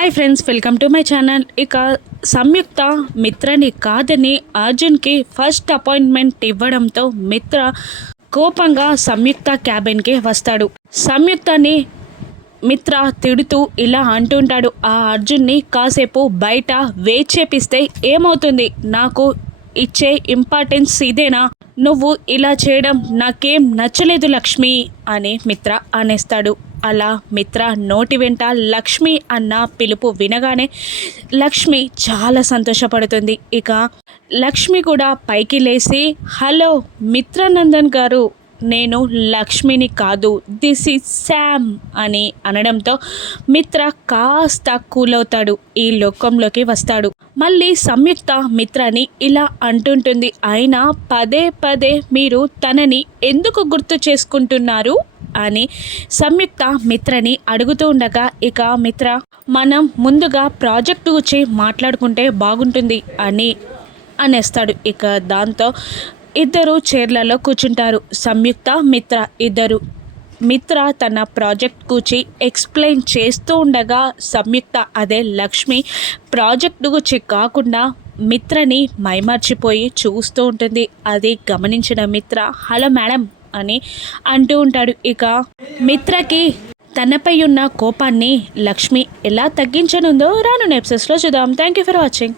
Hi friends, welcome to my channel. ఇక సంయుక్త మిత్రని కాదని అర్జున్కి ఫస్ట్ అపాయింట్మెంట్ ఇవ్వడంతో మిత్ర కోపంగా సంయుక్త క్యాబిన్కి వస్తాడు. సంయుక్తని మిత్ర తిడుతూ ఇలా అంటుంటాడు, ఆ అర్జున్ని కాసేపు బయట వెయిట్ చేపిస్తే ఏమవుతుంది, నాకు ఇచ్చే ఇంపార్టెన్స్ ఇదేనా, నువ్వు ఇలా చేయడం నాకేం నచ్చలేదు లక్ష్మి అని మిత్ర అనేస్తాడు. అలా మిత్ర నోటి వెంట లక్ష్మి అన్న పిలుపు వినగానే లక్ష్మి చాలా సంతోషపడుతుంది. ఇక లక్ష్మి కూడా పైకి లేచి, హలో మిత్రానందన్ గారు, నేను లక్ష్మిని కాదు, దిస్ ఈజ్ శామ్ అని అనడంతో మిత్ర కాస్త కూల్ అవుతాడు, ఈ లోకంలోకి వస్తాడు. మళ్ళీ సంయుక్త మిత్రని ఇలా అంటుంటుంది, అయినా పదే పదే మీరు తనని ఎందుకు గుర్తు చేసుకుంటున్నారు అని సంయుక్త మిత్రని అడుగుతూ ఉండగా, ఇక మిత్ర మనం ముందుగా ప్రాజెక్టు గురించి మాట్లాడుకుంటే బాగుంటుంది అని అనేస్తాడు. ఇక దాంతో ఇద్దరు చైర్లలో కూర్చుంటారు. సంయుక్త మిత్ర ఇద్దరు. మిత్ర తన ప్రాజెక్ట్ గురించి ఎక్స్ప్లెయిన్ చేస్తూ ఉండగా సంయుక్త అదే లక్ష్మి ప్రాజెక్ట్ గురించి కాకుండా మిత్రని మైమర్చిపోయి చూస్తూ ఉంటుంది. అది గమనించిన మిత్ర హలో మేడం అని అంటూ ఉంటాడు. ఇక మిత్రకి తనపై ఉన్న కోపాన్ని లక్ష్మి ఎలా తగ్గించనుందో రానున్న ఎపిసోడ్స్లో చూద్దాం. Thank you for watching.